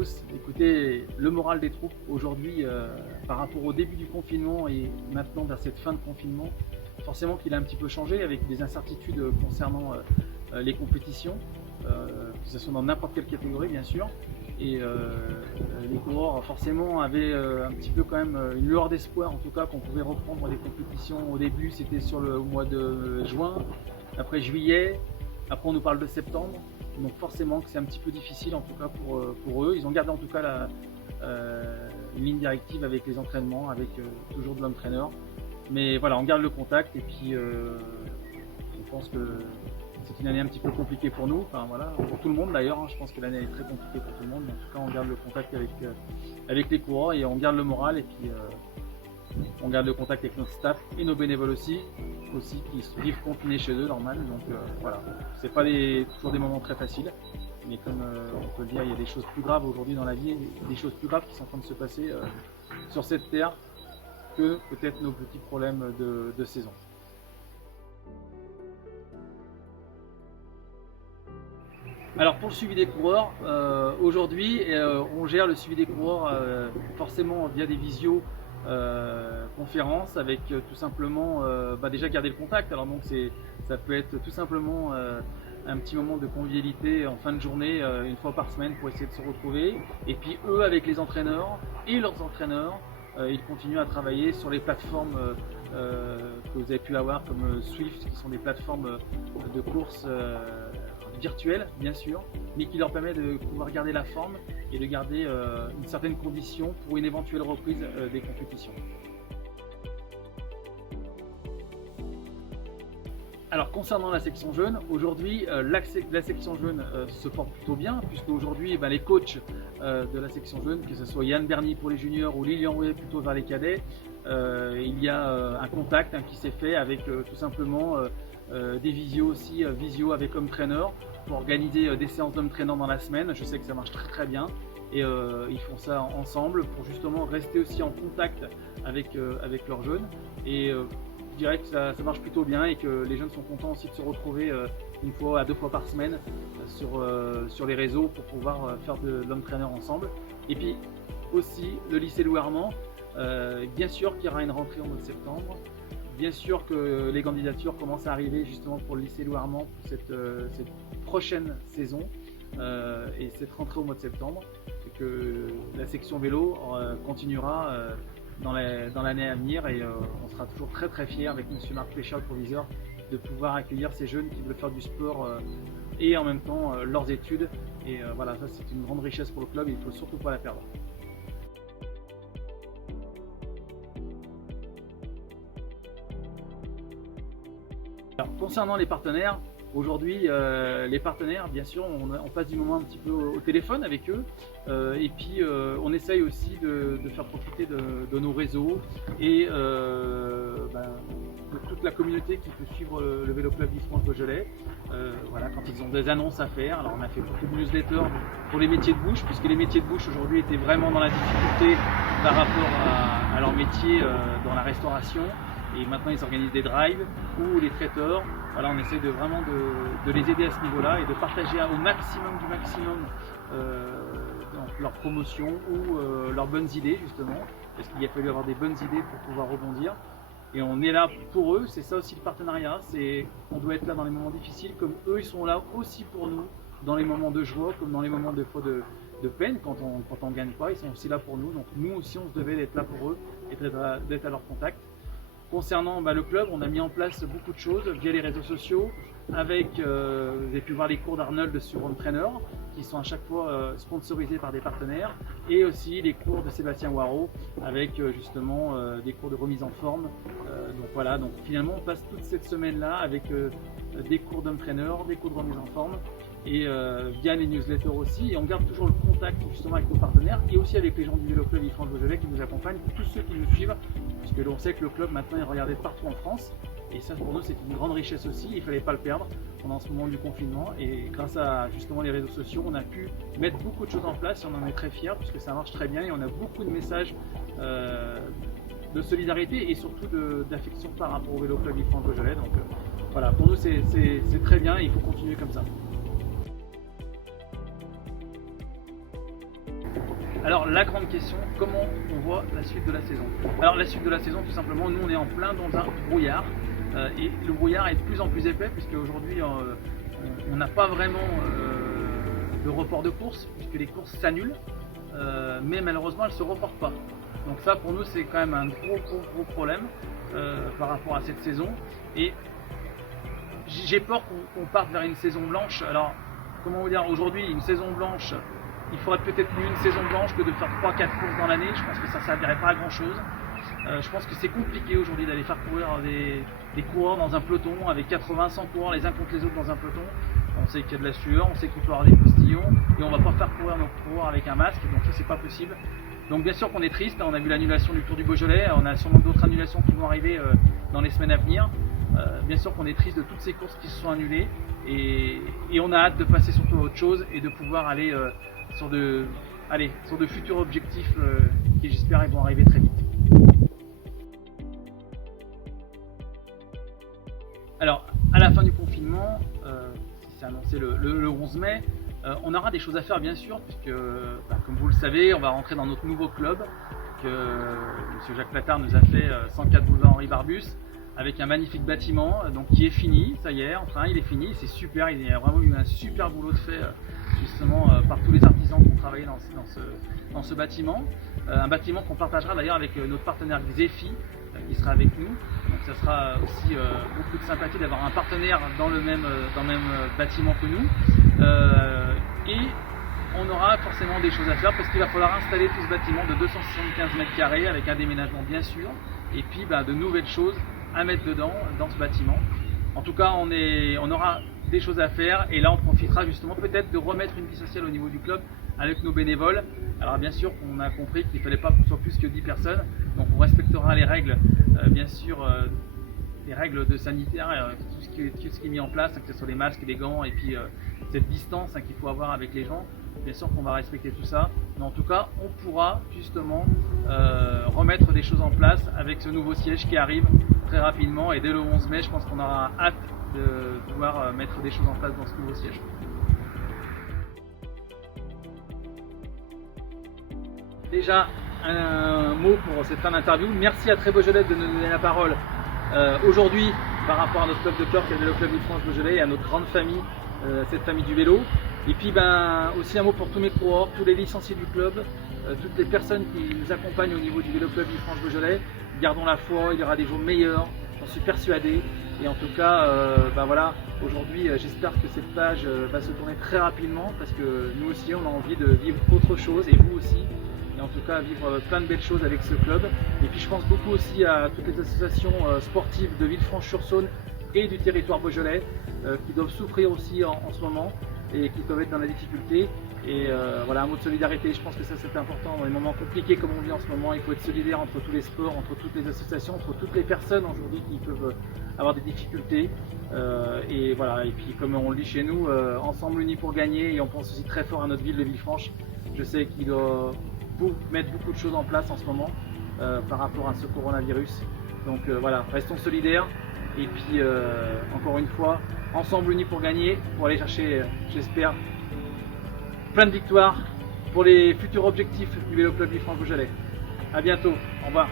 tous. Écoutez, le moral des troupes aujourd'hui, par rapport au début du confinement et maintenant vers cette fin de confinement, forcément qu'il a un petit peu changé avec des incertitudes concernant les compétitions, que ce soit dans n'importe quelle catégorie bien sûr. Et les coureurs forcément avaient un petit peu quand même une lueur d'espoir en tout cas qu'on pouvait reprendre les compétitions. Au début c'était sur le mois de juin, après juillet, après on nous parle de septembre. Donc forcément que c'est un petit peu difficile en tout cas pour eux. Ils ont gardé en tout cas une ligne directive avec les entraînements, avec toujours de l'entraîneur. Mais voilà, on garde le contact et puis je pense que c'est une année un petit peu compliquée pour nous, enfin voilà, pour tout le monde d'ailleurs, hein. Je pense que l'année est très compliquée pour tout le monde, mais en tout cas on garde le contact avec les coureurs et on garde le moral et puis on garde le contact avec notre staff et nos bénévoles aussi qui vivent confinés chez eux, normal. Donc voilà, c'est pas toujours des moments très faciles, mais comme on peut le dire, il y a des choses plus graves aujourd'hui dans la vie, des choses plus graves qui sont en train de se passer sur cette terre que peut-être nos petits problèmes de saison. Alors pour le suivi des coureurs, aujourd'hui on gère le suivi des coureurs forcément via des visios conférences avec tout simplement déjà garder le contact. Alors donc ça peut être tout simplement un petit moment de convivialité en fin de journée, une fois par semaine pour essayer de se retrouver. Et puis eux avec les entraîneurs et leurs entraîneurs, ils continuent à travailler sur les plateformes que vous avez pu avoir comme Swift, qui sont des plateformes de course virtuelles bien sûr, mais qui leur permet de pouvoir garder la forme et de garder une certaine condition pour une éventuelle reprise des compétitions. Alors concernant la section jeune, aujourd'hui la section jeune se porte plutôt bien, puisque aujourd'hui les coachs de la section jeune, que ce soit Yann Berny pour les juniors ou Lilian Rouet plutôt vers les cadets, il y a un contact qui s'est fait avec tout simplement des visios aussi, visio avec home trainer pour organiser des séances d'home trainer dans la semaine. Je sais que ça marche très très bien et ils font ça ensemble pour justement rester aussi en contact avec leurs jeunes. Et je dirais que ça marche plutôt bien et que les jeunes sont contents aussi de se retrouver une fois à 2 fois par semaine sur les réseaux pour pouvoir faire de l'home trainer ensemble. Et puis aussi le lycée Louis Armand, bien sûr qu'il y aura une rentrée au mois de septembre. Bien sûr que les candidatures commencent à arriver justement pour le lycée Louis Armand pour cette prochaine saison et cette rentrée au mois de septembre, et que la section vélo continuera dans l'année à venir et on sera toujours très très fiers avec M. Marc Péchard, le proviseur, de pouvoir accueillir ces jeunes qui veulent faire du sport et en même temps leurs études. Et voilà, ça c'est une grande richesse pour le club et il ne faut surtout pas la perdre. Alors, concernant les partenaires, aujourd'hui les partenaires, bien sûr, on passe du moment un petit peu au téléphone avec eux et puis on essaye aussi de faire profiter de nos réseaux et de toute la communauté qui peut suivre le Vélo Club Villefranche-Beaujolais. Voilà, quand ils ont des annonces à faire. Alors on a fait beaucoup de newsletters pour les métiers de bouche, puisque les métiers de bouche aujourd'hui étaient vraiment dans la difficulté par rapport à leur métier dans la restauration. Et maintenant ils organisent des drives ou les traiteurs. Voilà, on essaie vraiment de les aider à ce niveau-là et de partager au maximum du maximum leurs promotions ou leurs bonnes idées justement, parce qu'il a fallu avoir des bonnes idées pour pouvoir rebondir. Et on est là pour eux, c'est ça aussi le partenariat, on doit être là dans les moments difficiles, comme eux ils sont là aussi pour nous, dans les moments de joie, comme dans les moments de peine, quand on gagne pas, ils sont aussi là pour nous. Donc nous aussi on se devait d'être là pour eux et d'être à leur contact. Concernant le club, on a mis en place beaucoup de choses via les réseaux sociaux, avec, vous avez pu voir les cours d'Arnold sur Home Trainer, qui sont à chaque fois sponsorisés par des partenaires, et aussi les cours de Sébastien Waro, avec justement des cours de remise en forme. Donc voilà, donc finalement on passe toute cette semaine-là avec des cours d'Home Trainer, des cours de remise en forme, et via les newsletters aussi, et on garde toujours le contact justement avec nos partenaires, et aussi avec les gens du Vélo Club Villefranche-Beaujolais qui nous accompagnent, tous ceux qui nous suivent, parce que l'on sait que le club maintenant est regardé partout en France, et ça pour nous c'est une grande richesse aussi, il ne fallait pas le perdre pendant ce moment du confinement, et grâce à justement les réseaux sociaux on a pu mettre beaucoup de choses en place et on en est très fiers puisque ça marche très bien et on a beaucoup de messages de solidarité et surtout d'affection par rapport au Vélo Club Villefranche-Beaujolais. Donc voilà, pour nous c'est très bien et il faut continuer comme ça. Alors la grande question, comment on voit la suite de la saison? Alors la suite de la saison, tout simplement, nous on est en plein dans un brouillard, et le brouillard est de plus en plus épais puisque aujourd'hui on n'a pas vraiment de report de course puisque les courses s'annulent, mais malheureusement elles ne se reportent pas. Donc ça pour nous c'est quand même un gros problème par rapport à cette saison, et j'ai peur qu'on parte vers une saison blanche. Alors comment vous dire, aujourd'hui une saison blanche, il faudrait peut-être mieux une saison blanche que de faire 3-4 courses dans l'année. Je pense que ça ne servirait pas à grand chose. Je pense que c'est compliqué aujourd'hui d'aller faire courir des coureurs dans un peloton avec 80-100 coureurs les uns contre les autres dans un peloton. On sait qu'il y a de la sueur, on sait qu'il peut y avoir des postillons et on ne va pas faire courir nos coureurs avec un masque, donc ça c'est pas possible. Donc bien sûr qu'on est triste, on a vu l'annulation du Tour du Beaujolais, on a sûrement d'autres annulations qui vont arriver dans les semaines à venir. Bien sûr qu'on est triste de toutes ces courses qui se sont annulées et on a hâte de passer surtout à autre chose et de pouvoir aller sur de futurs objectifs qui j'espère vont arriver très vite. Alors à la fin du confinement, c'est annoncé le 11 mai, on aura des choses à faire bien sûr puisque comme vous le savez on va rentrer dans notre nouveau club que M. Jacques Plattard nous a fait 104 boulevard Henri Barbus, avec un magnifique bâtiment donc qui est fini, ça y est, enfin il est fini, c'est super, il y a vraiment eu un super boulot de fait justement par tous les artisans qui ont travaillé dans ce bâtiment, un bâtiment qu'on partagera d'ailleurs avec notre partenaire Xefi qui sera avec nous, donc ça sera aussi beaucoup de sympathie d'avoir un partenaire dans le même bâtiment que nous, et on aura forcément des choses à faire parce qu'il va falloir installer tout ce bâtiment de 275 mètres carrés avec un déménagement bien sûr, et puis de nouvelles choses à mettre dedans dans ce bâtiment. En tout cas on aura des choses à faire et là on profitera justement peut-être de remettre une vie sociale au niveau du club avec nos bénévoles. Alors bien sûr on a compris qu'il ne fallait pas qu'on soit plus que 10 personnes, donc on respectera les règles bien sûr, les règles de sanitaire, tout ce qui est mis en place, que ce soit les masques, les gants et puis cette distance qu'il faut avoir avec les gens. Bien sûr qu'on va respecter tout ça, mais en tout cas on pourra justement remettre des choses en place avec ce nouveau siège qui arrive très rapidement, et dès le 11 mai je pense qu'on aura hâte de pouvoir mettre des choses en place dans ce nouveau siège. Déjà un mot pour cette fin d'interview. Merci à Très Beaujolais de nous donner la parole aujourd'hui par rapport à notre club de cœur qui est le Vélo Club Villefranche Beaujolais et à notre grande famille, cette famille du vélo. Et puis aussi un mot pour tous mes coureurs, tous les licenciés du club, toutes les personnes qui nous accompagnent au niveau du Vélo Club Villefranche Beaujolais. Gardons la foi, il y aura des jours meilleurs, j'en suis persuadé. Et en tout cas, voilà, aujourd'hui j'espère que cette page va se tourner très rapidement parce que nous aussi on a envie de vivre autre chose, et vous aussi. Et en tout cas vivre plein de belles choses avec ce club. Et puis je pense beaucoup aussi à toutes les associations sportives de Villefranche-sur-Saône et du territoire beaujolais qui doivent souffrir aussi en ce moment et qui peuvent être dans la difficulté. Et voilà, un mot de solidarité, je pense que ça c'est important dans les moments compliqués comme on vit en ce moment. Il faut être solidaire entre tous les sports, entre toutes les associations, entre toutes les personnes aujourd'hui qui peuvent avoir des difficultés. Et voilà, et puis comme on le dit chez nous, ensemble unis pour gagner, et on pense aussi très fort à notre ville de Villefranche. Je sais qu'il doit mettre beaucoup de choses en place en ce moment par rapport à ce coronavirus. Donc voilà, restons solidaires et puis encore une fois, ensemble unis pour gagner, pour aller chercher, j'espère, plein de victoires pour les futurs objectifs du Vélo Club Villefranche Beaujolais. A bientôt, au revoir.